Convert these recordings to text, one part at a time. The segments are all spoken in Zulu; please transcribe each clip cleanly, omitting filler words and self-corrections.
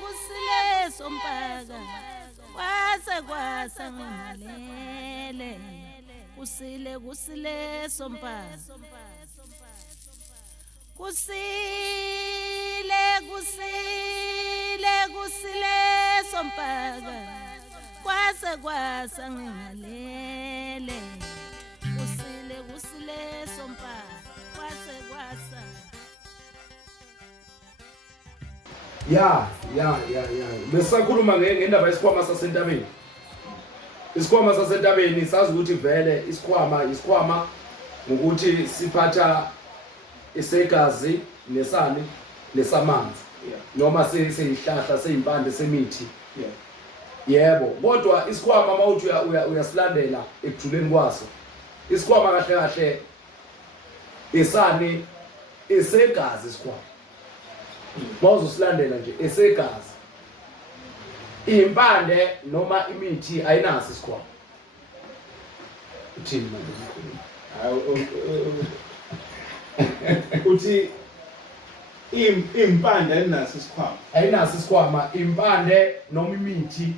kusile sompaka kwasa ngalele kusile sompaka kusile sompaka kwasa ngalele kusile sompaka kwasa ya besisakhuluma ngendaba yesikhwama sasentabeni. Isikhwama sasentabeni sazi ukuthi vele isikhwama ngokuthi siphatha isegazi nesani nesamanzi noma seyihlahla seyimpande semithi. Yebo, kodwa isikhwama mawuthi uyasilandela ekujuleni kwaso, isikhwama kahle isani esegazi isikhwama. Mawuzosilandela nje esegazi, impande noma imithi ayinaso isikhwama. Uthini manje umkhulu? Uthi impande ayinaso isikhwama. Ayinaso isikhwama, impande noma imithi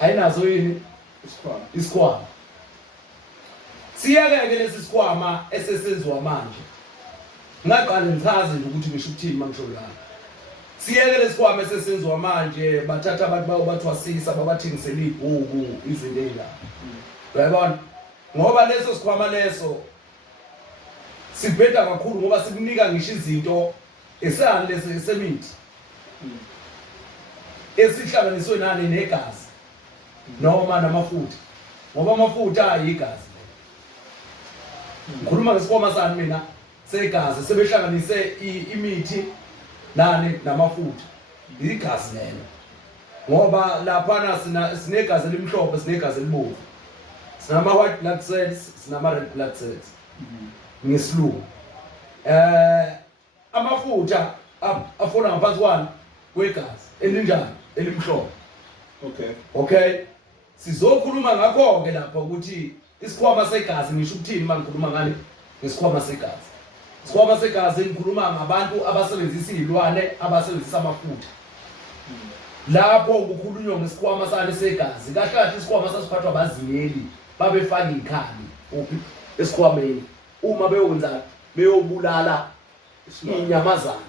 ayinazo yini isikhwama. Siyeke lesi sikhwama esesenziwa manje. Ngaqala ngichaze nje ukuthi ngisho ukuthini mangisho la. Siyeke lesikhwama esesenziwa manje, bathatha abantu bawathwasisa babathengisela ibhuku izinto ezila. Uyabona? Ngoba leso sikhwama leso sibheda kakhulu ngoba sikunika ngisho izinto esani lesi semithi. Esihlanganiswe nani negazi noma namafutha. Ngoba amafutha ayigazi. Ngikhuluma ngesikhwama sami mina segazi sebehlanganise imithi nani namafutha igazi lelo. Ngoba lapha sinegazi elimhlophe sinegazi elibomvu. Sinama white blood cells sinama red blood cells. Ngesilungu amafutha afona ngaphansi kwani kwegazi elinjani elimhlophe. Okay sizokhuluma ngakho ke lapha ukuthi isikhwama segazi ngisho ukuthini mangikhuluma ngani ngesikhwama segazi. Isikhwama segazi ngikhuluma ngabantu abasebenzisa izilwane abasebenzisa amafutha. Lapho kukhulunywa ngesikhwama sane segazi kahle isikhwama sasiphathwa abazingeli babefaka ikhali uphi esikhwameni uma beyokwenza beyobulala inyamazana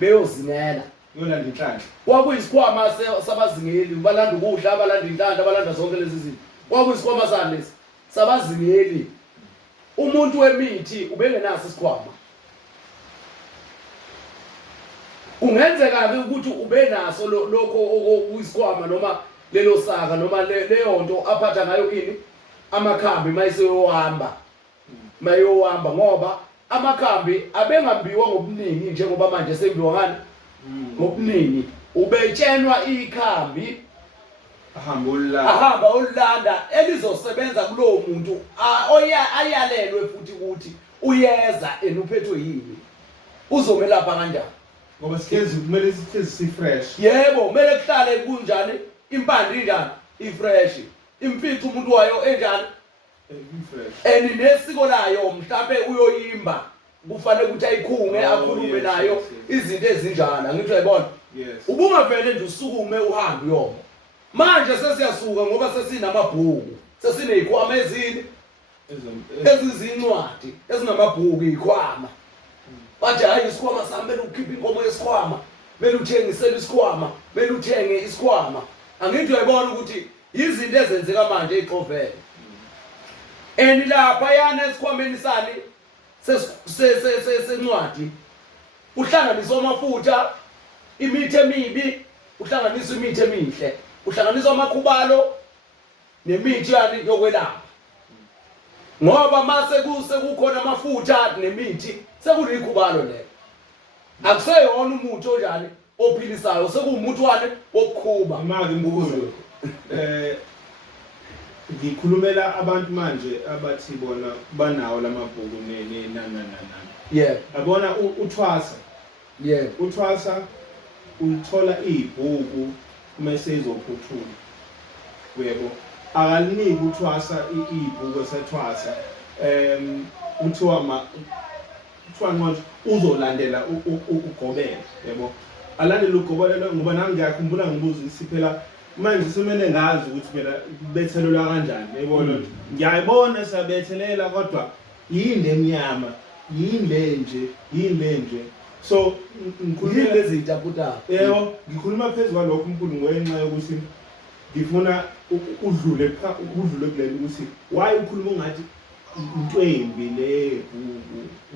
beyozingela yona inhlanhla. Kwakuyisikhwama sabazingeli balanda ukudla abalanda inhlanhla abalanda zonke lezi zinto. Kwakuyisikhwama sane lesi sabazingeli. Umuntu wemithi ubengenaso isikhwama. Ungenzeka ke ukuthi ubenaso lokho okuyisikhwama noma lelo saka noma leyo nto aphatha ngayo ini amakhambi mayiyohamba ngoba amakhambi abengambiwa ngobuningi njengoba manje sembiwa ngani ngobuningi. Ubetshenwa ikhambi ahamba olanda elizosebenza kulowo muntu ayalelwe futhi ukuthi uyeza enuphethwe yini uzomelapha kanjani. Ngoba sikhezi kumele sihlezi fresh. Yebo, kumele kuhlale kunjani impande injani ifresh. Imfica umuntu wayo enjani fresh. Nesiko layo mhlambe uyoyimba kufanele ukuthi ayikhunge akhulume nayo izinto ezinjana ngithi uyayibona. Ubungavele nje usukume uhambe uyoma. Manje sesiyasuka ngoba sesinamabhuku sesinezikhwama ezizincwadi ezinamabhuku izikhwama. Bathi hayi isikhwama sami mele ukhiphe inkomo yesikhwama, mele uthengisele isikhwama, mele uthenge isikhwama. Angithi uyayibona ukuthi izinto ezenzeka manje eziqovele. Lapha yana esikhwameni sani sencwadi uhlanganiswa amafutha, imithi emibi, uhlanganiswa imithi emihle, uhlanganiswa amakhubalo nemithi yani yokwelapha. Ngoba mase kukhona amafutha nemithi sekulikhubalo lelo. Akuseyona umuthi onjani ophilisayo sekumuthi wane wokukhuba. Imali imbuzo. Ngikhulumela abantu manje abathi bona banawo lamabhuku nani. Yabona uthwasa. Uthwasa uthola ibhuku mase izophuthula. Yebo. Akaliniki uthwasa ibhuku esethwasa. Uthiwa kuthiwa nqotshe uzolandela ugobela yabo alandela ugobela ngoba nami ngiyakhumbula ngibuza isiphela manje semele ngazi ukuthi phela bethelelwa kanjani yebo ngiyayibona siyabethelela kodwa yini emnyama yini nje so ngikhuluma lezi zinto yebo ngikhuluma phezulu kwalokho umkhulu ngoyenxa yokuthi ngifuna udlule kuleli ukuthi why ukhuluma ungathi into embi le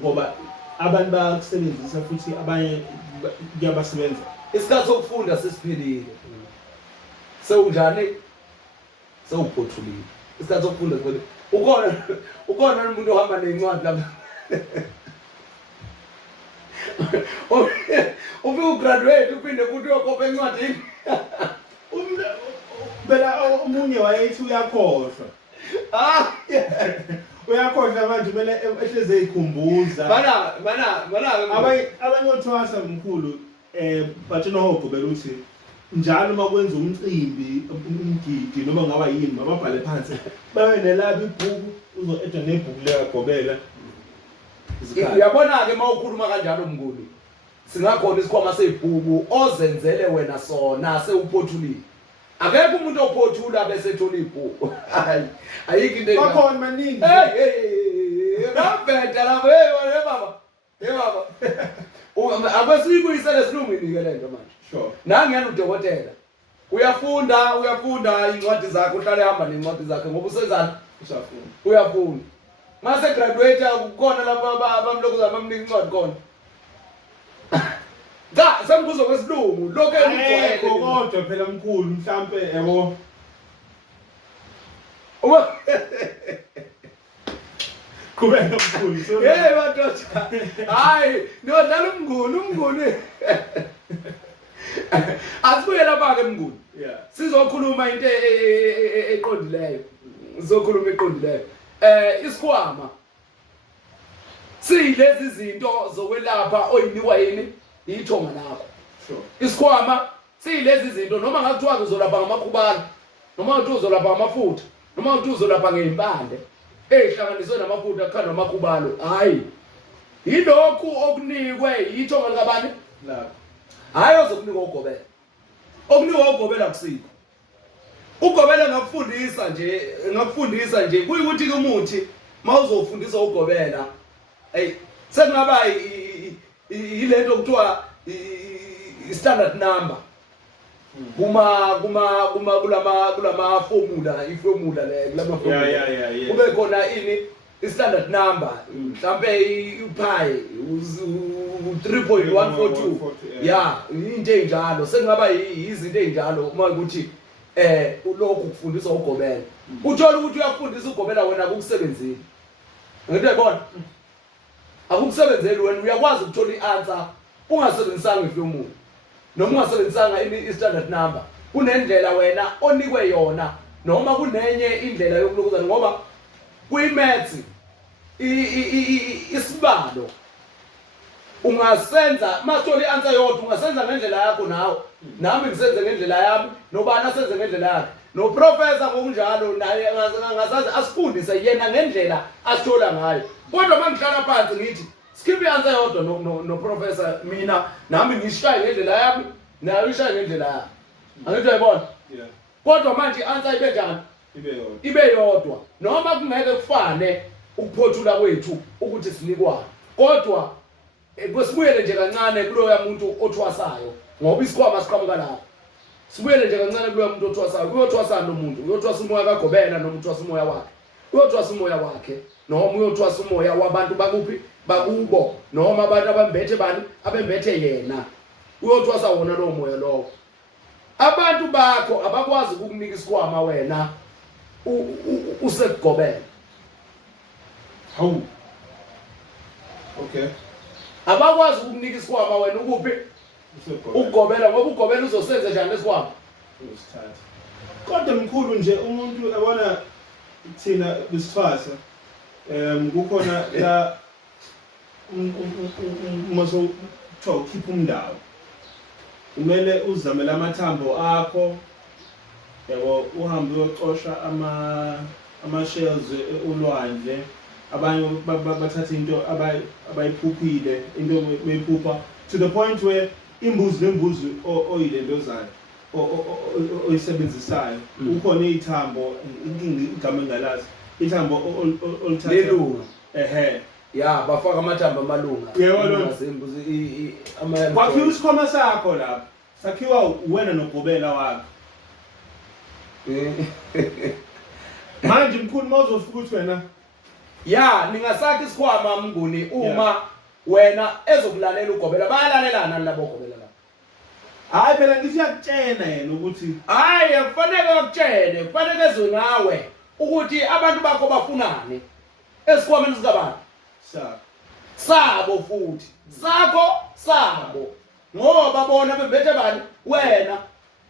ngoba abantu bakusebenzisa futhi abanye kuyabasebenza isikhathi sokufunda sesiphelile sewunjani sewuphothulile isikhathi sokufunda siphelile ukhona umuntu ohamba nencwadi lapha ufike ugraduate uphinde futhi uyokopa encwadini phela omunye wayethi uyakhohlwa uyakhohlwa manje kumele ehleze eyikhumbuza abanye othwasa mkhulu batshena ogobela ukuthi njalo uma kwenza umcimbi umgidi noma ngaba yini mababhale phansi babe nelabo ibhuku uzo-eda nebhuku liyagobela uyabona-ke uma ukhuluma kanjalo mnguni singakhona isikhwama sey'bhuku ozenzele wena sona sewuphothulile akekho umuntu ophothula bese ethola ibhuku ayikho into bakhona maningi ngabheda lapho baba akwesiyibuyisele silungile le nto manje sure nangiyena udokotela uyafunda incwadi zakhe uhlale ehamba nencwadi zakhe ngoba usenzani uyafunda mase graduate kukhona lapha abamlokuza bamnika incwadi khona sembuzo kwesilungu lokho engijwayele kodwa phela mkhulu mhlambe yabo kubeka mkhulu so madoda hayi nodlala umnguni asibuye lapha-ke mnguni sizokhuluma into eqondileyo isikhwama siyilezi zinto zokwelapha oyinikwa yini ithonga lakho isikhwama siyilezi zinto noma ngathiwa uzolapha ngamakhubala noma ngathi uzolapha ngamafutha noma ngathi uzolapha ngempande ehlanganiswe namafutha akhandwa amakhubalo hayi yilokhu okunikwe ithonga likabani lapho hayi ozokunika ugobela okunikwa ugobela kusikho ugobela ngakufundisa nje kuyikuthi ke umuthi mawuzofundisa ugobela sekungaba yilento kuthiwa i-standard number kulama formula iformula le kulama formula kube khona ini i-standard number mhlambe pi 3.142 into enjalo sekungaba izinto enjalo uma ukuthi lokhu kufundisa ugobela uthola ukuthi uyafundisa ugobela wena akukusebenzeli ngento yayibona akukusebenzeli wena uyakwazi ukuthola i-answer ungasebenzisanga iformula noma ungasebenzisanga i-standard number kunendlela wena onikwe yona noma kunenye indlela yokulokuza ngoba kwi-maths isibalo ungasenza masithola i-answer yodwa ungasenza ngendlela yakho nawe nami ngisenze ngendlela yami nobani asenze ngendlela yakhe noprofessor ngokunjalo naye ngazazi asifundise yena ngendlela asithola ngayo kodwa mangihlala phansi ngithi skip i-answer yodwa no-professor mina nami ngishaye ngendlela yami naye ushaye ngendlela yami angithi uyayibona kodwa manje i-answer ibe njani ibe yodwa noma kungeke kufane ukuphothula kwethu ukuthi sinikwane kodwa kwesibuyele nje kancane kuloya muntu othwasayo ngoba isikhwama siqhamuka lapho sibuyele nje kancane kuloya muntu othwasayo uyothwasa nomuntu uyothwasa umoya kaGobela noma uthwasa umoya wakhe uyothwasa umoya wakhe noma uyothwasa umoya wabantu bakuphi bakubo noma abantu abambethe bani abembethe yena uyothwasa wona lowo moya lowo abantu bakho abakwazi ukukunika isikhwama wena usekugobela hawu okay abakwazi ukukunika isikhwama wena ukuphi ukugobela ngoba ugobela uzosenza njani lesikhwama usithatha kodwa mkhulu nje umuntu abona thina besifasa kukhona la maso ukhipha umndawo kumele uzamela amathambo akho yabo uhambe uyocosha ama shells ulwandle abanye bathatha into abayiphuphile into beyiphupha to the point where imbuzi nembuzi oyilentozayo oyisebenzisayo ukhona ithambo igama engalazi ithambo olithatha lelunga ehe ya bafaka amathambo amalunga yebo lo ngasembuzi kwakhiwa isikhoma sakho lapha sakhiwa wena nogobela wakho manje mkhulu mawuzofika ukuthi wena ya ningasakha isikhwama Mnguni uma wena ezokulalela ugobela bayalalelana labo gobela la hayi phela ngithi yakutshena yena ukuthi hayi akufanele akutshele kufanele ezwe ngawe ukuthi abantu bakho bafunani esikhwameni sikabantu sabo futhi sabo ngoba bona bembethe bani wena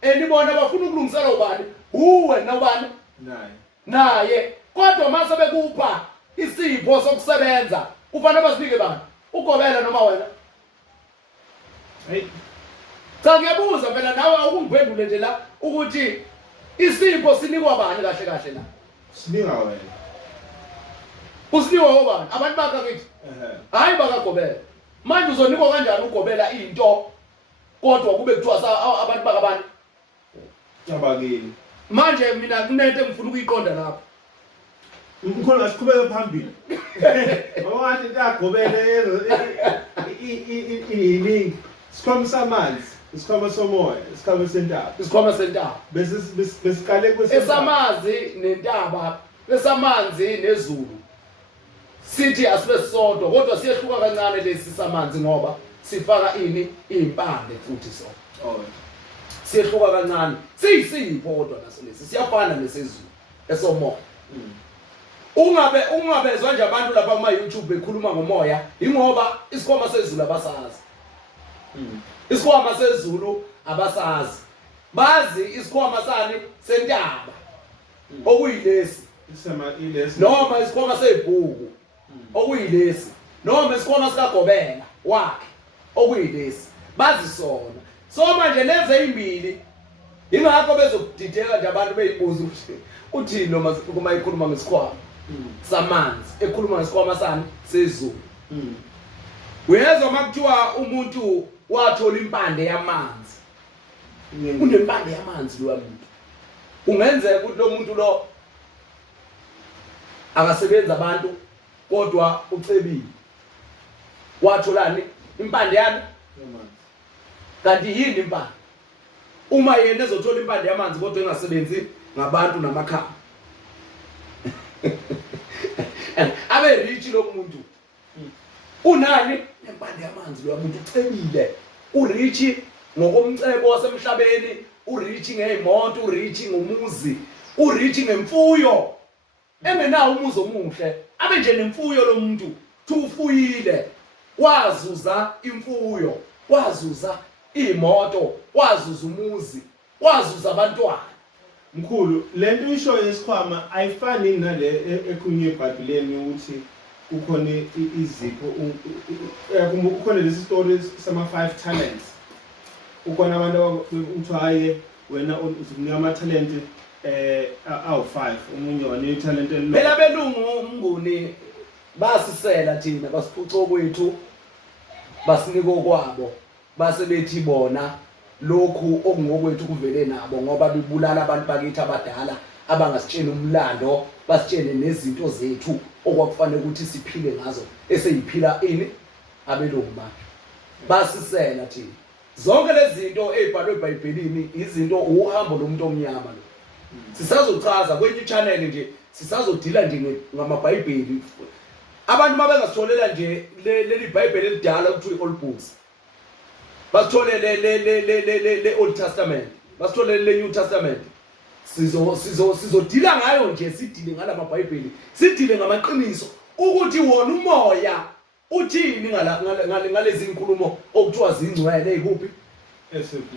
enibona bafuna ukulungisela ubani uwena ubani naye kodwa mase bekupha isipho sokusebenza kufanele basinike bani ugobela noma wena hey cha ngiyabuza phela nawe awungiphendule nje la ukuthi isipho sinikwa bani kahle kahle la sinika wena usinikwa obani abantu bakakithi hayi bakagobela manje uzonikwa kanjani ugobela into kodwa kube kuthiwa abantu bakabani abakini manje mina kunento engifuna ukuyiqonda lapha mkhulu ngasiqhubeke phambili awathi intagobele iningi sikhoma samanzi isikhoma somoya isikhoma sentaba isikhoma sentaba besiqale esamazi nentaba esamanzi nezulu sithi asibe sisodwa kodwa siyehluka kancane lesi samanzi ngoba sifaka impande futhi so siyehluka kancane siyisipho kodwa naso lesi siyafana nesezulu esomoya ungabezwa nje abantu lapha kuma YouTube bekhuluma ngomoya ingoba isikhwama sezulu abasazi isikhwama sezulu abasazi bazi isikhwama sani sentaba okuyilesi noma isikhwama sebhuku okuyilesi noma isikhwama sikagobela wakhe okuyilesi bazi sona so manje leze ezimbili ingakho bezokudideka nje abantu beyibuza ukuthi uthini noma uma ikhuluma ngesikhwama samanzi ekhuluma ngesikhwama sani sezulu uyezwa makuthiwa umuntu wathola impande yamanzi unempande yamanzi lo muntu ungenzeka ukuthi lo muntu lo akasebenza abantu kodwa ucebile watholani impande yana kanti yini impande uma yena ezothola impande yamanzi kodwa engasebenzi ngabantu namakhaya abe rich lo muntu unani impande yamanzi lo muntu ucebile urich ngokomcebo wasemhlabeni urich ngezimoto urich ngomuzi urich ngemfuyo engenawo umuzi omuhle abe nje nemfuyo lo muntu ufuyile wazuza imfuyo wazuza imoto wazuza umuzi wazuza abantwana mkhulu lento isho yesikhwama ayifani nale ekhunye eBhayibhelini ukuthi kukhona izipho kukhona lesi story sama 5 talents ukhona abantu uthi haye wena uzinika ama talent awu5 umunye wane talent elilodwa phela belungu Mnguni basisela thina basiphuco kwethu basinika okwabo base bethi bona lokhu okungokwethu kuvele nabo ngoba bibulala abantu bakithi abadala abangasitshela umlando basitshele nezinto zethu okwakufanele ukuthi siphile ngazo eseyiphila ini abelungu manje basisela thina zonke lezi zinto ezibhalwe eBhayibhelini izinto uhambo lomuntu omnyama lo sisazochaza kwenye channel nje sisazodila nje ngamaBhayibheli abantu mabengasitholela nje leli Bible elidala ukuthi Old Books basithole le Old Testament basithole le New Testament sizodila ngayo nje sidile ngalama Bible sidile ngamaqiniso ukuthi wona umoya uthini ngalezi inkulumo okuthiwa zingcwele ezikuphi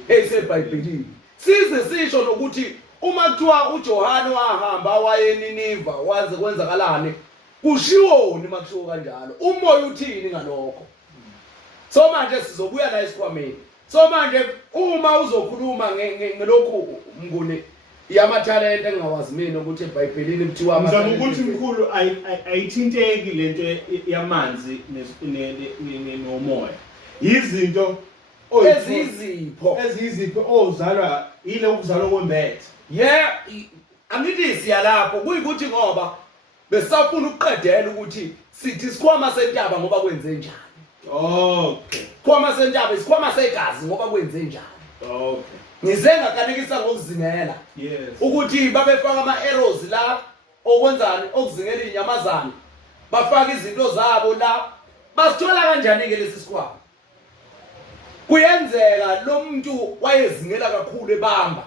eseBhayibhelini size sisho nokuthi uma kuthiwa uJohane wahamba waye eNiniva waze kwenzakalani kushiwoni makushiwo kanjalo umoya uthini ngalokho so manje sizobuya la esikhwameni so manje uma uzokhuluma ngelokhu Mnguni yamathalente engingawazi mina ukuthi eBhayibhelini kuthiwa ngizama ukuthi mkhulu ayithinteki lento yamanzi nomoya izinto ezizipho ozalwa ile ukuzalwa kwembethe angithi siyalapho kuyikuthi ngoba besafuna ukuqedela ukuthi sithi isikhwama sentaba ngoba kwenze njani. Okay. Isikhwama sentaba isikhwama segazi ngoba kwenze njani. Okay. Ngize ngakanekisa ngokuzingela. Yes. Ukuthi babefaka ama-arrows la okwenzani okuzingela inyamazana. Bafaka izinto zabo la. Basithola kanjani ke lesi sikhwama? Kuyenzeka lo muntu wayezingela kakhulu ebamba.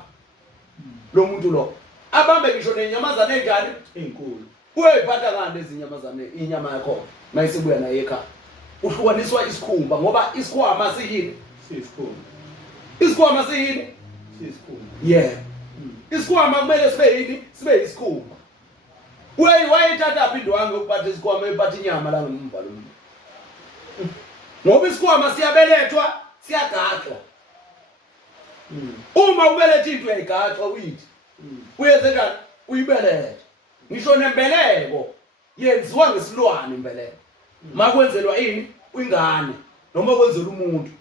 Lo muntu lo. Abambe ngisho nenyamazana enjani enkulu. Uyayiphatha kanti ezinyamazana inyama yakho mayisibuya naye ekhaya. Uhlukaniswa isikhumba ngoba isikhwama siyini? Sisikhumba. Isikhwama siyini? Sisikhumba. Isikhwama kumele sibe yini? Sibe isikhumba. Wayethatha phi indwangu ukuphatha isikhwama ephatha inyama la ngemva lo muntu. Ngoba isikhwama siyabelethwa, siyagaxwa. Uma ubeletha into uyayigaxa uyithi. Uyenze njani? Uyibelethe. Ngisho nembeleko yenziwa ngesilwane imbeleko. Makwenzelwa ini? Ingane noma kwenzelwa umuntu.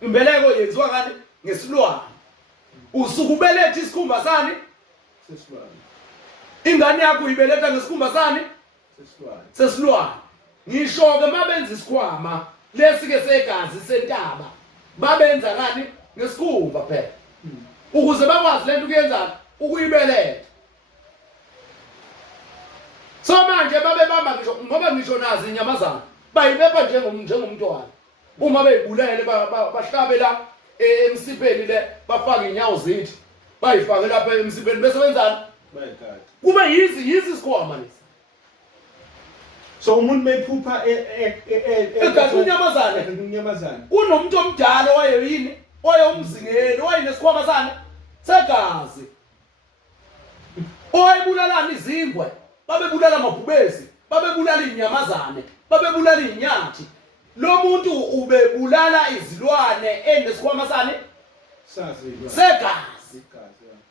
Imbeleko yenziwa ngani? Ngesilwane. Usuku ubeletha isikhumba sani? Sesilwane. Ingane yakho uyibeletha ngesikhumba sani? Sesilwane. Sesilwane. Ngisho ke mabenza isikhwama lesi ke segazi sentaba. Babenza ngani? Ngesikhumba phela. Ukuze bakwazi lento kuyenza ukuyibeletha. So manje babebamba ngisho ngoba ngisho nazi inyamazana bayibepha njengomntwana. Uma beyibulele bahlabe la emsipeni le bafaka inyawo zithi bayifake lapha emsipeni bese wenzani? Bayigada. Kube yizi isikhwama lesi. So umuntu mephupha egazi unyamazana. Kunomuntu omdala wayeyini? Wayeyumzingeli, wayenesikhwama sani? Segazi. Oyibulalana izingwe. Babebulala amabhubesi, babebulala inyamazane, babebulala inyathi. Lo muntu ubebulala izilwane enesikhwama sani?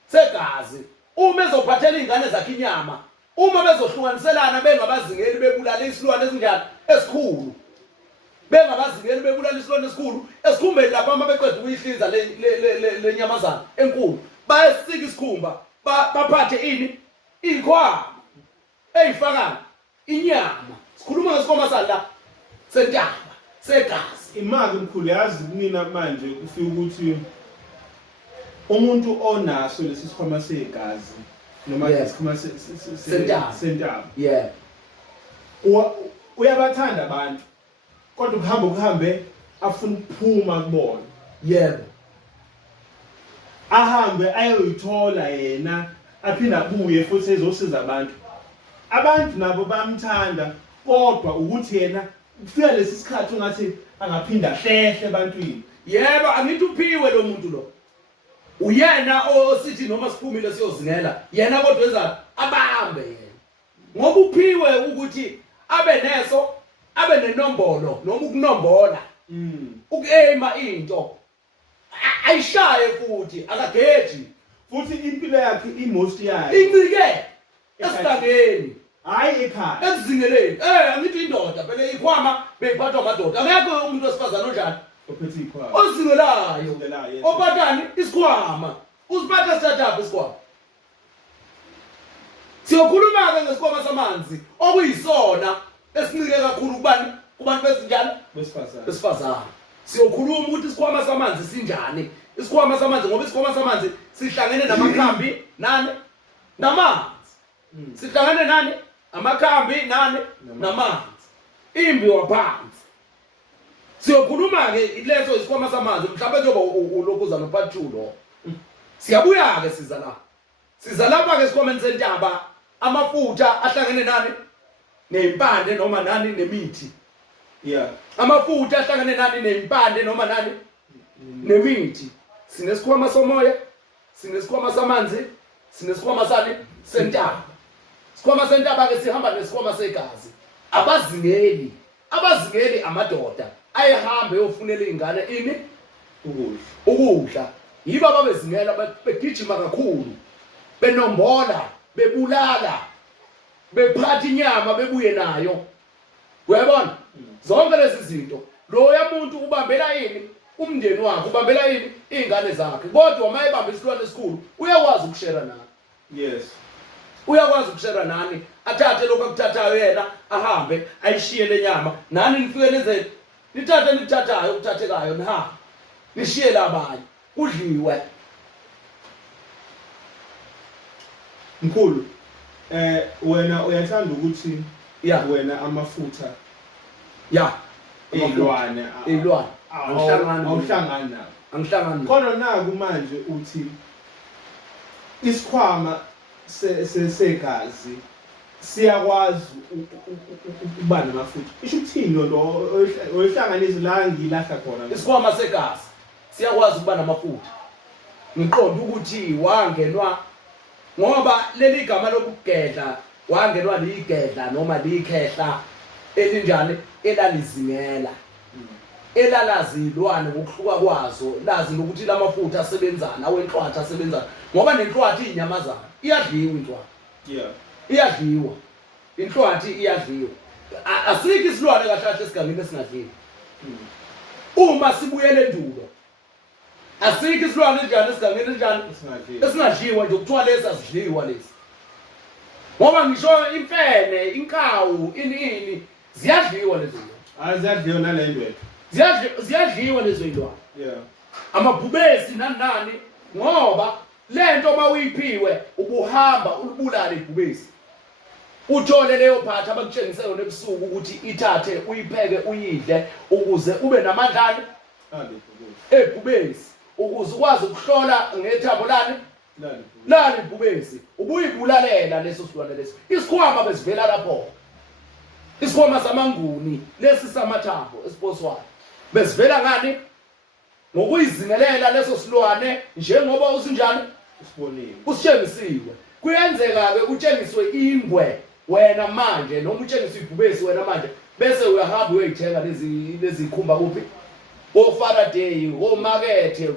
Segazi. Uma ezophathela ingane zakhe inyama, uma bezohlukaniselana bengabazingeli bebulala isilwane esinjani esikhulu. Bengabazingeli bebulala isilwane esikhulu, esikhumbeni lapha uma beqeda ukuyihlinza le nyamazana enkulu. Bayesika isikhumba, baphathe ini? Ikhwama. Eyifaka inyama. Sikhuluma ngesikhwama sala sentaba, segazi. Imali mkhulu yazi mina manje ufika ukuthi umuntu onaso lesi sikhwama segazi noma isikhwama sentaba. Uyabathanda abantu. Kodwa kuhambe afuna ukuphuma kubona. Ahambe ayoyithola yena aphinda abuye futhi ezosiza abantu. Abantu nabo bamthanda kodwa ukuthi yena kufika lesi sikhathi ungathi angaphinda hlehle ebantwini. Yebo angithi uphiwe lo muntu lo. Uyena osithi noma siphumile siyozingela. Yena kodwa wenza abambe yena. Ngoba uphiwe ukuthi abe neso, abe nenombolo noma ukunombola. Ukuaima into. Ayishaye futhi akageji. Futhi impilo yakhe imost yakhe. Incike esigangeni. Hayi ekhaya. Ezingeleni. Angithi indoda phela ikhwama beyiphathwa amadoda. Akekho umuntu wesifazana onjani ophethe ikhwama. Ozingelayo. Ophathani isikhwama. Usiphatha startup isikhwama. Siyokhuluma ke ngesikhwama samanzi okuyisona esincike kakhulu kubani? Kubantu besinjani? Besifazana. Siyokhuluma ukuthi isikhwama samanzi sinjani. Isikhwama samanzi ngoba isikhwama samanzi sihlangene namakhambi nani? Namanzi. Sihlangene nani? Amakhambi nani? Namanzi. Imbi waphansi. Siyokhuluma ke leso isikhwama samanzi mhlawumbe kuyoba ulokuza nopart 2 lo. Siyabuya ke siza la. Siza lapha ke esikhwameni sentaba amafutha ahlangene nani? Nempande noma nani nemithi. Amafutha ahlangene nani nempande noma nani? Nemithi. Sinesikhwama somoya, sinesikhwama samanzi, sinesikhwama sani? Sentaba. Isikhwama sentaba ke sihamba nesikhwama segazi. Abazingeli amadoda ayehambe yofunela ingane ini ukudla. Yibo ababezingela begijima kakhulu. benombola bebulala bephatha inyama bebuye nayo uyabona zonke lezi zinto loya muntu ubambela yini umndeni wakhe ubambela yini izingane zakhe kodwa uma ebamba isilwane esikhulu uyakwazi ukushare nani yes uyakwazi ukushare nani athathe lokho akuthathayo yena ahambe ayishiye lenyama nani nifike leze nithathe nikuthathayo ukuthathekayo nha nishiye labanye kudliwe mkhulu wena uyathanda ukuthi Yeah. wena amafutha ya izilwane awuhlangani nawo angihlangani khona naku manje uthi isikhwama segazi siyakwazi ukuba namafutha isho ukuthini lo oyihlanganisa la ngilahla khona isikhwama segazi siyakwazi ukuba namafutha ngiqonda ukuthi wangenwa ngoba leli gama lokugedla wangenwa ligedla noma likhehla elinjani elalizingela elalazilwane ngokuhluka kwazo lazi ukuthi lamafutha asebenzana awenhlwathi asebenzana ngoba nenhlwathi inyamazana iyadliwa inhlwathi yeah iyadliwa inhlwathi iyadliwa asikho isilwane kahle esigangeni esingadliwa uma sibuyele endulo asikho isilwane enjani esigangeni enjani esingadliwa nje kuthiwa lezi asidliwa lezi ngoba ngisho imfene inkawu inini ziyadliwa lezi aziyadliwa nale ndwethu ziyadliwa lezo izilwane yeah amabhubesi nani ngoba lento mawuyiphiwe ubuhamba ulubulale ibhubesi uthole leyo phatha abakutshengisa yona ebusuku ukuthi ithathe uyipheke uyidle ukuze ube namandla ebhubesi ukuze ukwazi ukuhlola ngethambo lani ibhubesi ubuyibulalela leso silwane leso isikhwama bezivela lapho isikhwama samanguni lesi samathambo esiposwayo bezivela ngani ngokuyizingelela leso silwane njengoba usinjani usibonile usitshengisiwe kuyenzeka ke utshengiswe ingwe wena manje noma utshengiswe ibhubesi wena manje bese uyahamba uyithenga lezi khumba kuphi oFaraday omakethe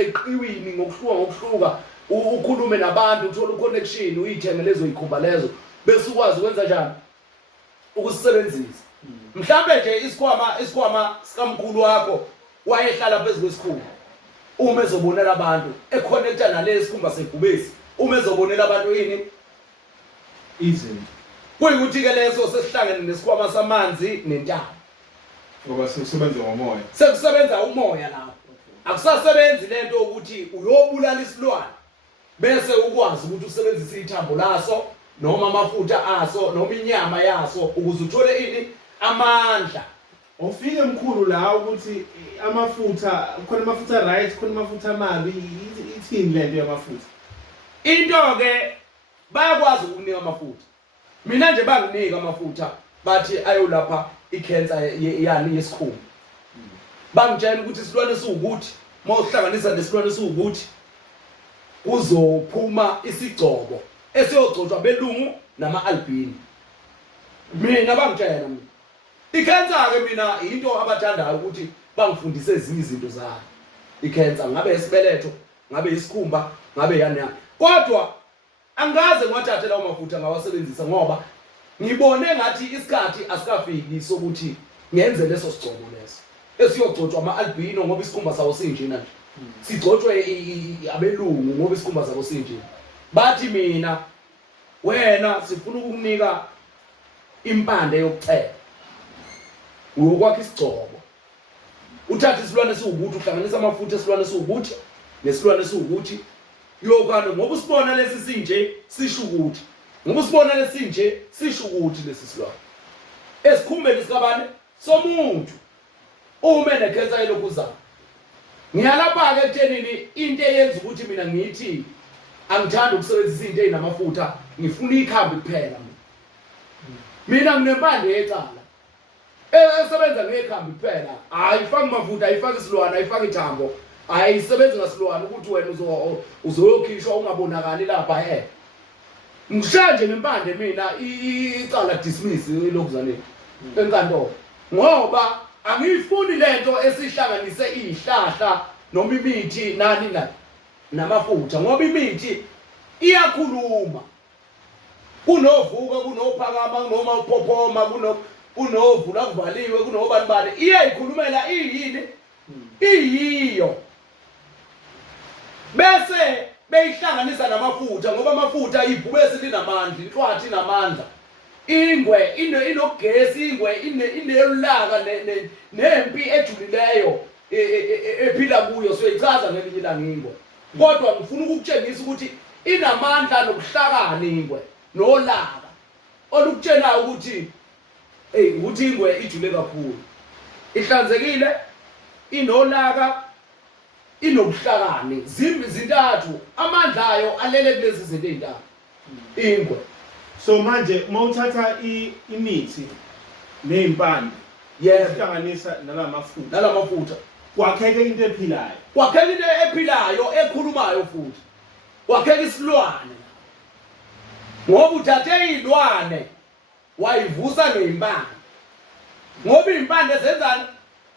eqiwini ngokuhluka ukhulume nabantu uthola uconnection uyithenge lezo ikhumba lezo bese ukwazi ukwenza njani ukusebenzisa mhlambe nje isikhwama sikamkhulu wakho wayehlala phezulu kwesikhumba uma ezobonela abantu econnecta nalesi sikhumba sebhubesi uma ezobonela abantu yini izinto kuyikuthi ke leso sesihlangene nesikhwama samanzi nentaba ngoba sikusebenza ngomoya sekusebenza umoya lapho akusasebenzi lento ukuthi uyobulala isilwane bese ukwazi ukuthi usebenzise ithambo laso noma amafutha aso noma inyama yaso ukuze uthole ini amandla ufike mkhulu la ukuthi amafutha khona amafutha right khona amafutha mabi ithini lento yamafutha into ke bayakwazi ukunika amafutha mina nje banginika amafutha bathi ayolapha icancer yani yesikhumba bangitshela ukuthi isilwane siwukuthi mawuhlanganisa nesilwane siwukuthi kuzophuma isigcobo esiyogcotshwa belungu nama-albino mina bangitshela mina icancer ke mina into abathandayo ukuthi bangifundise ezinye izinto zayo icancer ngabe isibeletho ngabe isikhumba ngabe yani kodwa angaze ngiwathathe lawo mafutha ngawasebenzisa ngoba ngibone ngathi isikhathi asikafiki sokuthi ngenze leso sigcobo leso esiyogcotshwa ama-albino ngoba isikhumba sawo sinjena nje sigcotshwe abelungu ngoba isikhumba sabo sinjena bathi mina wena sifuna ukukunika impande yokuchela uyokwakha isigcobo uthatha isilwane esiwukuthi uhlanganisa amafutha esilwane esiwukuthi nesilwane esiwukuthi yokana ngoba usibona lesi sinje sisho ukuthi ngoba usibona lesi nje sisho ukuthi lesi silwane esikhumbeni sikabani somuntu uma nekhensa elokuzayo ngiyalapha ke ekuthenini into eyenza ukuthi mina ngithi angithanda ukusebenzisa into ezinamafutha ngifuna ikhambi kuphela mina nginempande yecala esebenza ngekhambi kuphela ayifaki mafutha ayifaki isilwane ayifaki ithambo ayisebenzi ngasilwane ukuthi wena uzoyokhishwa ungabonakali lapha ngishanje ngempande mina icala dismiss lokuzaneni enkantolo ngoba angiyifuni lento esihlanganise izihlahla noma imithi nani namafutha ngoba imithi iyakhuluma kunovuka kunophakama kunoma uphophoma kunovula kuvaliwe kunobani bani iyayikhulumela iyini iyiyo bese beyihlanganisa namafutha ngoba amafutha ibhubesi linamandla inhlwathi inamandla ingwe inogesi ingwe inelulaka nempi ejulileyo ephila kuyo soyichaza ngelinye ilangingwe kodwa ngifuna ukukutshengisa ukuthi inamandla nobuhlakani ingwe nolaka olukutshela ukuthi ukuthi ingwe ijule kakhulu ihlanzekile inolaka inobuhlakani zintathu amandla ayo alele kulezi zinto ezintathu ingwe so manje mawuthatha imithi nezimpande yehlanganisa nalamafutha kwakheke into ephilayo ekhulumayo futhi kwakheke isilwane ngoba uthathe izilwane wayivusa ngezimpande ngoba izimpande zenzani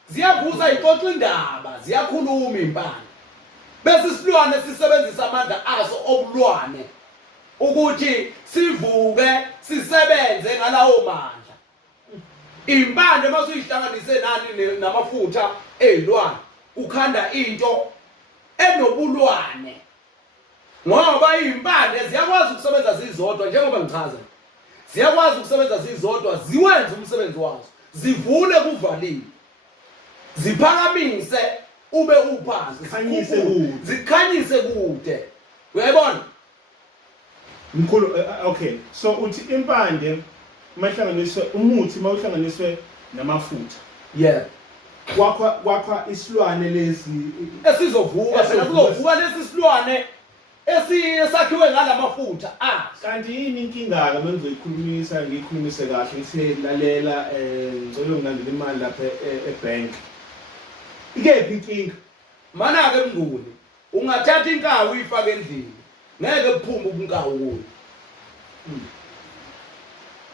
ziyavusa ixoxa indaba ziyakhuluma izimpande bese isilwane sisebenzisa amandla aso obulwane ukuthi sivuke sisebenze ngalawo mandla impande masuyihlanganise nani namafutha ezilwane ukhanda into enobulwane ngoba impande ziyakwazi ukusebenza zizodwa njengoba ngichaza ziyakwazi ukusebenza zizodwa ziwenze umsebenzi wazo zivule kuvaliwe ziphakamise ube uphansi zikhanyise kude uyayibona mkhulu okay so uthi impande mahlanganiswe umuthi mawuhlanganiswe namafutha kwakha isilwane lezi esizovuka kuzovuka lesi silwane esakhiwe ngalamafutha kanti yini inkinga ke bengizoyikhulumisa ngiyikhulumise kahle ngisilalela ngicela ungilandele imali lapha ebank ikephi inkinga mana ke mnguni ungathatha inkawu uyifake endlini ngeke kuphume ubunkawu kuyo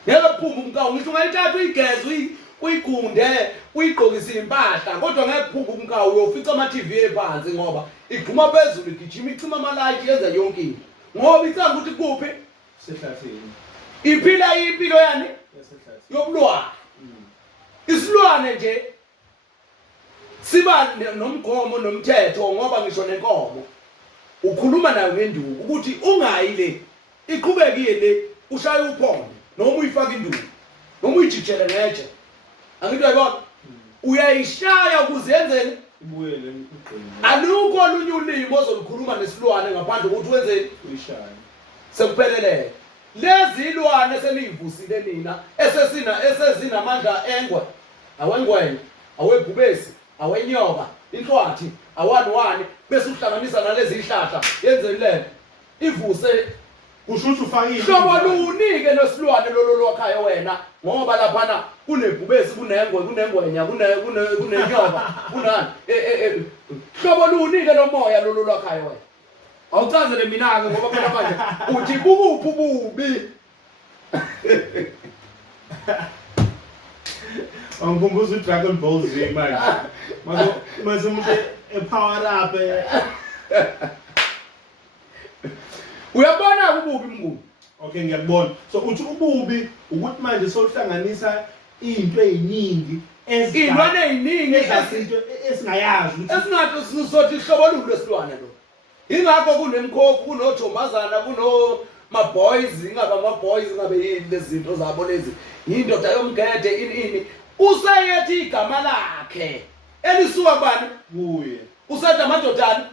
ngeke kuphume ubunkawu ngisho ungayithatha uyigeze uyigunde uyigqokise impahla kodwa ngeke kuphume ubunkawu uyofica ama TV ephansi ngoba igquma phezulu igijima icima amalayithi yenza yonke into ngoba icanga ukuthi kuphi sehlathini iphila impilo yani yobulwane isilwane nje siba nomgomo nomthetho ngoba ngisho nenkomo ukhuluma nayo ngenduku ukuthi ungayile iqhubekile le ushaye uphondo noma uyifaka induku noma uyijijele ngeje angithi uyayibona uyayishaya ukuze yenzeni ibuyele emqheni alukho olunye ulimi ozolukhuluma nesilwane ngaphandle kokuthi wenzeni uyishaya sekuphelele lezi ilwane selivusile nina esezinamandla engwe awengwenya awebhubesi awenyoka inhlwathi awani bese uhlanganisa nalezi ihlahla yenzelele ivuse kushuthi ufakile hlobo lunike lesilwane lolokhayo wena ngoba laphana kunebhubesi kunengwe kunengwenya kunenyoka kunani hlobo lunike lomoya lolokhayo wena awuchazele mina ke ngoba phela manje uthi bubuphi ububi angumbuzo uDragon Ball Z manje mase umuntu epower up uyabona ububi mnguni okay ngiyakubona so uthi ububi ukuthi manje sohlanganisa into eziningi izilwane eziningi ezasinto esingayazi esingathi sizothi ihlobo lulu lesilwane lo ingakho kunemkhofu kunothombazana maboys ingaba amaboys ingabe yini lezinto zabo lezi indoda yomgede ini usayethi igama lakhe elisuka bani kuye usathi amadodana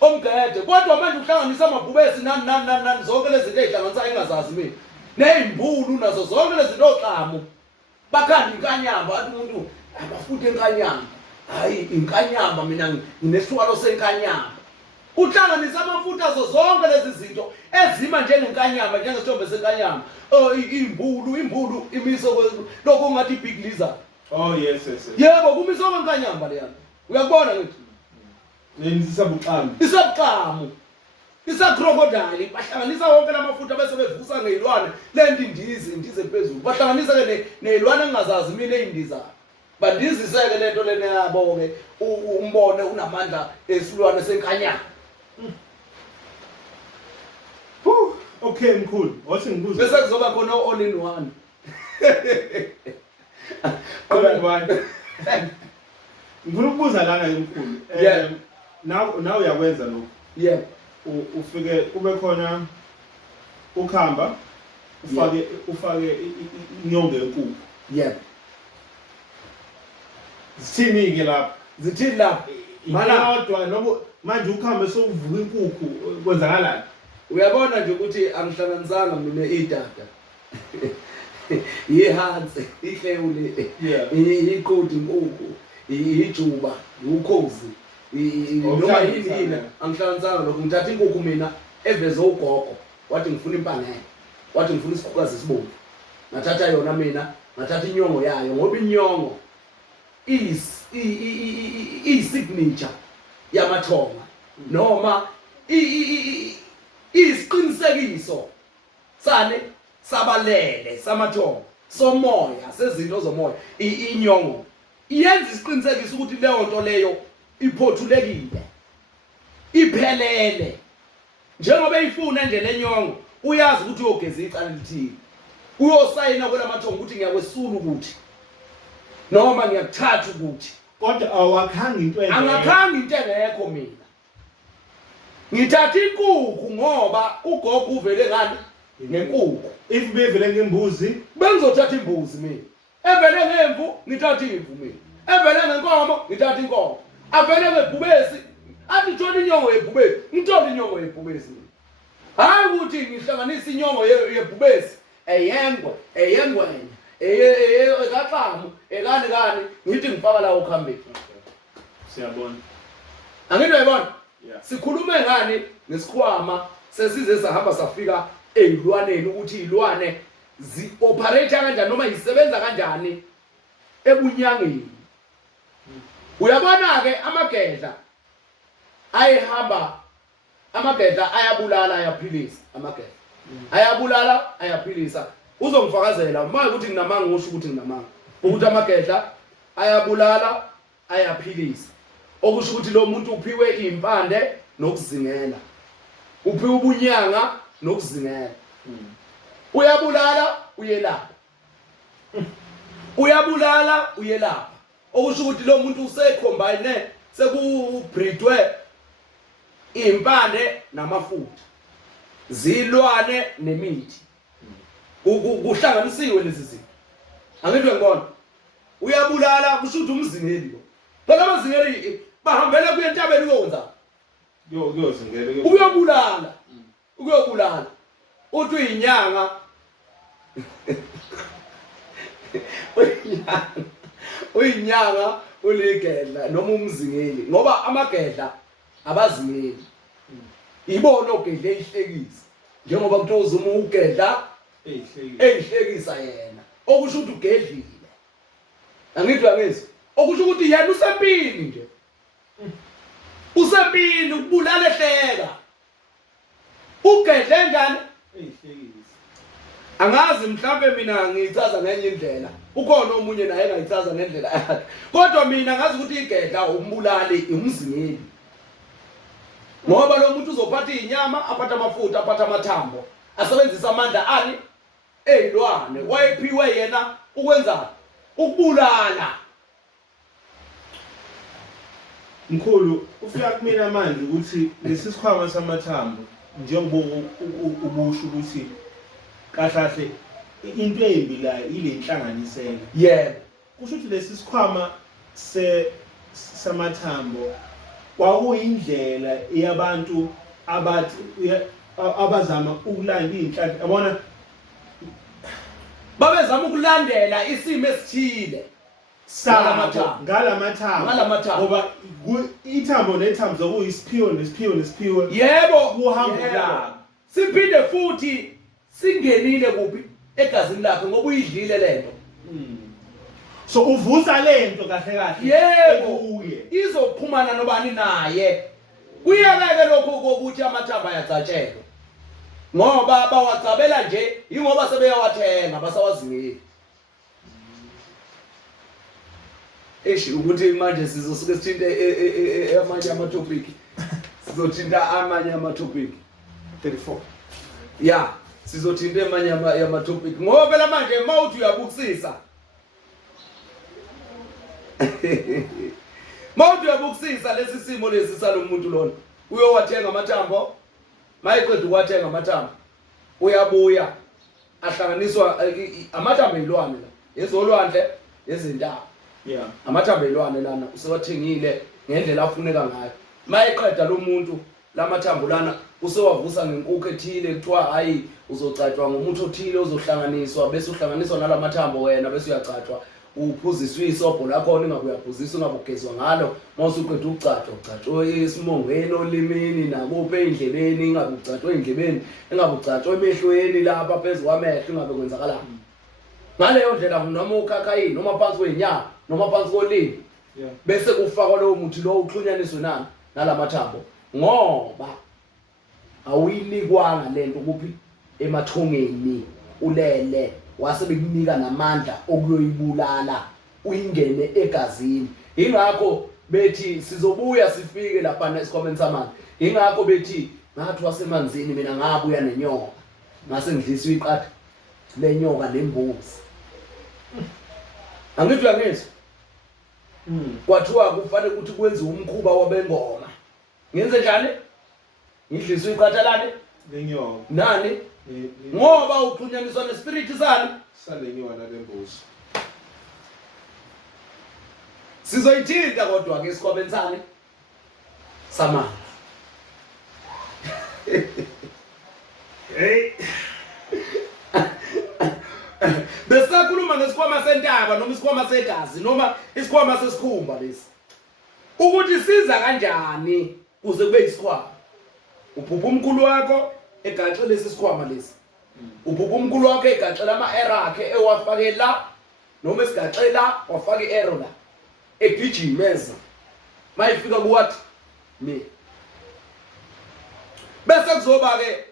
omgede kodwa manje uhlanganisa amabhubesi nani zonke lezi zinto ezihlanganisa engazazi mina nezimbulu nazo zonke lezi zinto oqhamu bakhanda inkanyamba athi umuntu abafuthe inkanyamba hayi inkanyamba mina nginesihwalo senkanyamba uhlanganisa amafutha azo zonke lezi zinto ezima njengenkanyamba njengesithombe senkanyamba imbulu imiso lokho ungathi big lizard yes yebo kumiso kwenkanyamba leyana uyakubona ngithi isisabuqamu isa-crocodile bahlanganisa wonke lamafutha bese bevusa ngeyilwane lento indize phezulu bahlanganisa ke neyilwane engingazazi mina eyindizayo bandiziseke lento lena yabo ke umbone unamandla esilwane senkanyamba Okay mkhulu, wathi ngibuze. Bese kuzoba khona all in one. All in one. Ngifuna ukubuza lana mkhulu. Yeah. Now uyakwenza lokho. Yeah. Ufike kube khona ukhamba ufake inyongo yenkukhu. Yeah. Zithini ke lapha? Zithini lapha? Mana kodwa noma manje ukhambe sokuvuka inkukhu kwenzakalani? Uyabona nje ukuthi angihlanganisanga mina idada. Yihansi, ihlewule. Yeah. Iqodi inkukhu, ijuba, ukhozi. Noma yini angihlanganisanga lokho ngithatha inkukhu mina eveze ugogo. Wathi ngifuna impanela. Wathi ngifuna isikhukazi sibomvu. Ngathatha yona mina, ngathatha inyongo yayo ngoba inyongo signature yamathonga noma isiqinisekiso sane sabalele samathonga somoya sezinto zomoya inyongo iyenza isiqinisekiso ukuthi leyo nto leyo iphothulekile iphelele njengoba ifuna nje lenyongo uyazi ukuthi uyogeza icala lithini uyosayina kwelamathonga ukuthi ngiyakwesula ukuthi noma ngiyakuthatha ukuthi kodwa awakhange into engekho. Angakhange into engekho mina. Ngithatha inkukhu ngoba ugogo uvele ngani ngenkukhu. If bevele ngembuzi, Bengizothatha imbuzi mina. Evele ngemvu ngithatha imvu mina. Evele ngenkomo ngithatha inkomo. Avele ngebhubesi athi thola inyongo yebhubesi. Ngithola inyongo yebhubesi mina. Hayi ukuthi ngihlanganisa inyongo yebhubesi eyengwe eyengwenya ekaqhamu ekani ngithi ngifaka la ukhambeni. Siyabona. Angizwe yabona? Yeah. Sikhulume ngani ngesikhwama sesize sahamba safika ezilwaneni ukuthi izilwane zi-operate kanjani noma isebenza kanjani ebunyangeni. Uyabona ke amagedla ayihamba amagedla ayabulala ayaphilisa amagedla. Ayabulala ayaphilisa. Uzongifakazela manje ukuthi nginamanga ngisho ukuthi nginamanga ukuthi amagedla ayabulala ayaphilisa okusho ukuthi lo muntu uphiwe impande nokuzingela uphiwe ubunyanga nokuzingela uyabulala uyelapha uyabulala uyelapha okusho ukuthi lo muntu usecombine sekubreedwe impande namafutha zilwane nemithi kuhlanganisiwe lezi zinto angizwe ngibona uyabulala kusho ukuthi umzingeli lo phela abazingeli bahambela kuyentabeni uyonza uyozingela uyobulala uthi uyinyanga uyinyanga uligedla noma umzingeli ngoba amagedla abazingeli ibona ogedla eyihlekisa njengoba kutoza ugedla eyihlekisa yena okusho ukuthi ugedlile angizwa ngizwe okusho ukuthi yena usempini nje usempini ukubulala ehleka ugedle njani eyihlekisa angazi mhlambe mina ngichaza ngenye indlela ukhona omunye naye engayichaza ngendlela yakhe kodwa mina ngazi ukuthi igedla umbulali umzingeli ngoba lo muntu uzophatha inyama aphatha amafutha aphatha amathambo asebenzisa amandla ani ezilwane wayephiwe yena ukwenza ukubulala. Mkhulu ufika kumina manje ukuthi lesi sikhwama samathambo njengoba ubusho ukuthi kahlahle into embi la ile inhlanganisela. Yebo. Kusho ukuthi lesi sikhwama samathambo kwakuyindlela yabantu abathi abazama ukulanda inhlanhla yabona babezama ukulandela isimo esithile ngalamathambo ngoba ithambo nethambo zokuyisiphiwo nesiphiwo yebo kuhamba la siphinde futhi singenile kuphi egazini lakhe ngoba uyidlile lento so uvusa lento kahle yebo izophumana nobani naye kuyekeke lokho kokuthi amathambo ayacatshelwa ngoba bawacabela nje ingoba sebeyawathenga basawazingeli ukuthi manje sizosuke sithinta amanye amatopic sizothinta amanye amatopic 34 ya sizothinta emanye yama-topic ngoba phela manje mawuthi uyabukisisa mawuthi uyabukisisa lesi simo lesi salomuntu lona uyowathenga amathambo mayiqeda ukwathenga amathambo uyabuya ahlanganiswa amathambo eyilwane la ezolwandle ezintaba yeah amathambo eyilwane lana usewathengile ngendlela afuneka ngayo mayiqeda lo muntu lamathambo lana usewavusa ngenkukhu ethile kuthiwa hayi uzocatshwa ngomuthi othile uzohlanganiswa bese uhlanganiswa nalamathambo wena bese uyacatshwa uphuziswa isobho lakhona ingabe uyaphuziswa ingabe ugezwa ngalo mase uqeda ucatshwa esimongweni olimini nakuphi endlebeni ingabe ucatshwa endlebeni ingabe ucatshwa emehlweni lapha phezulu kwamehlo ingabe kwenzakalani ngaleyo ndlela noma ukhakhayini noma phansi kwenyama noma phansi kolimi yeah bese kufakwa lowo muthi lo uxhunyaniswe nani nalamathambo ngoba awuyinikwanga lento kuphi emathongeni ulele wase bekunika namandla okuyoyibulala uyingene egazini ingakho bethi sizobuya sifike lapha esikhomeni samanzi ingakho bethi ngathi wasemanzini mina ngabuya nenyoka ngase ngidliswa iqatha lenyoka nembuzi angithi uyangizwa kwathiwa kufanele ukuthi kwenziwe umkhuba wabengoma ngenze njani ngidliswa iqatha lani lenyoka nani ngoba uxhunyaniswa nespirit sani salenyoka nalembuzi sizoyithinta kodwa ke esikhobeni sani samanzi hey besakhuluma ngesikhwama sentaba noma isikhwama segazi noma isikhwama sesikhumba lesi ukuthi siza kanjani kuze kube isikhwama ubhubha umkhulu wakho egaxe lesi sikhwama lesi ubhubha umkhulu wakho egaxe lama-error akhe ewafake la noma esigaxe la wafake i-error la egijimeza mayifika kuwathi me bese kuzoba-ke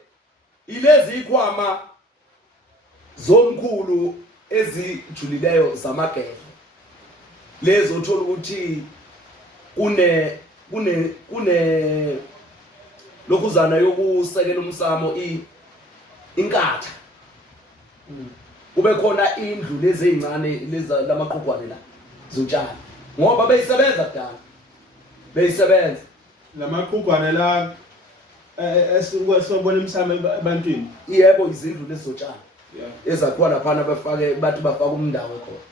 ilezi ikhwama zomkhulu ezijulileyo zamagele lezo uthola ukuthi kune lokuzana yokusekela umsamo inkatha kube khona indlu lezi ezincane leza lamaqhugwane la zotshani ngoba beyisebenza kudala beyisebenza lamaqhugwane la esikubona imsamo ebantwini yebo izindlu lezi zotshani yeah ezakhiwa laphana bafake bathi bafaka umndawo khona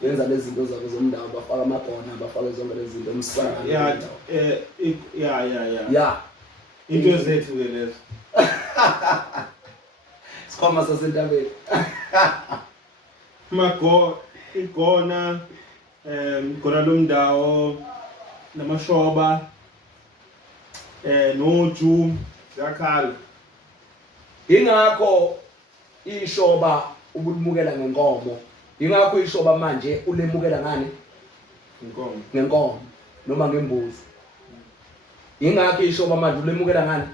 benza lezi zinto zabo zomndawo bafaka amabhona bafake zonke lezi zinto emsana yeah into zethu ke lezo sikhoma sasentabeni igona igona lomndawo namashoba noju zakhala ingakho ishoba ubulimukela ngenkomo ingakho ishoba manje ulemukela ngani ngenkomo noma ngembuzi ingakho ishoba manje ulemukela ngani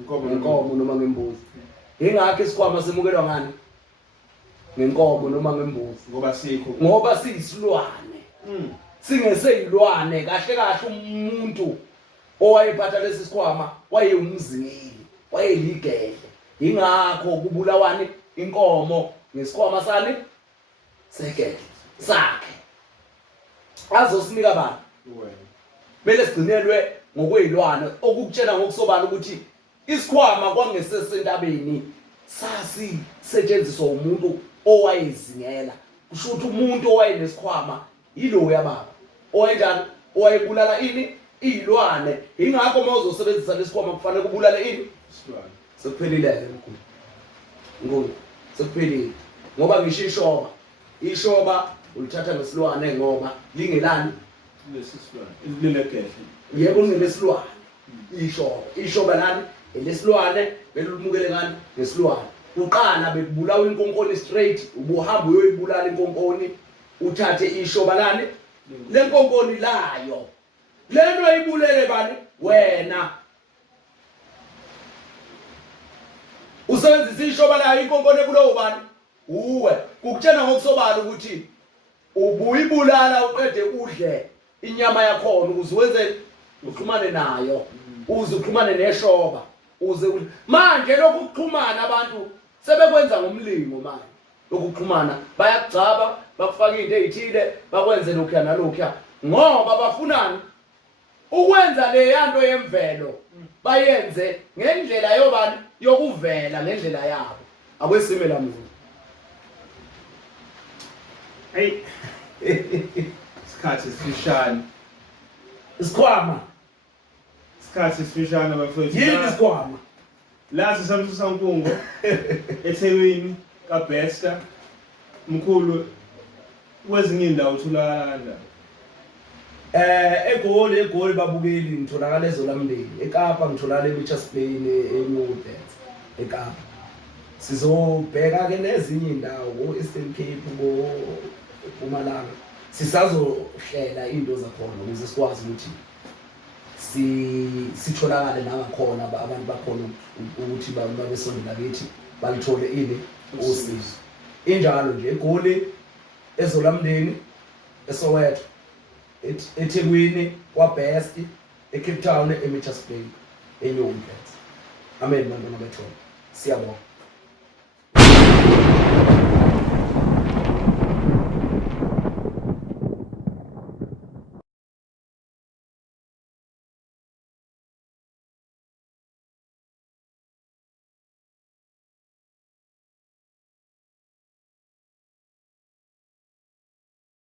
ngenkomo noma ngembuzi ingakho isikhwama semukelwa ngani ngenkomo noma ngembuzi ngoba siyisilwane singeseyilwane kahle kahle umuntu owayephatha lesi sikhwama wayeyumzingeli wayeligele ingakho kubulawane inkomo ngesikhwama sani segele sakhe azosinika bani mele sigcinelwe ngokwezilwane okukutshela ngokusobala ukuthi isikhwama kwangesesentabeni sasisetshenziswa umuntu owayezingela kusho ukuthi umuntu owayenesikhwama yilo yababa owenjani owayebulala ini izilwane ingakho mawuzosebenzisa lesikhwama kufanele kubulale ini isilwane sekuphelile ngoni sekuphelile ngoba ngisho ishoba ulithatha ngesilwane ngoba lingelani lesisilwane lilegele yebo ngesilwane ishoba lani elesilwane belumukele ngani ngesilwane uqala bekubulawa inkonkoni straight ubuhamba uyoyibulala inkonkoni uthathe ishoba lani lenkonkoni layo lento ayibulele bani wena usebenzisa ishoba layo inkonkoni ebulewe bani uwe kukutshena ngokusobala ukuthi ubuyibulala uqede udle inyama yakhona ukuze wenze uxhumane nayo uze uxhumane neshoba uze manje lokuxhumana abantu sebekwenza ngomlimo manje lokuxhumana bayakugcaba bakufaka into ezithile bakwenze lokho nalokho ngoba bafunani ukwenza le yanto yemvelo bayenze ngendlela yobani yokuvela ngendlela yabo akwesimela muntu hey isikhathi sifishane isikhwama bafowethu yini isikhwama la sisamsusa Nkungo eThekwini kaBesta mkhulu kwezinye indawo utholakala kanjani egoli babukeli ngitholakala eZolamndeni eKapa ngitholakala eMitchells Plain eNewlands eKapa sizobheka ke nezinye indawo go-Eastern Cape go-Mpumalanga sisazohlela into zakhona ukuze sikwazi ukuthi sitholakale nangakhona abantu bakhona ukuthi babesondela kithi balithole ini usizo injalo nje egoli eZolamndeni eSoweto eThekwini kwaBest eCape Town eMitchells Plain eNewlands amen bantwana bethu siyabonga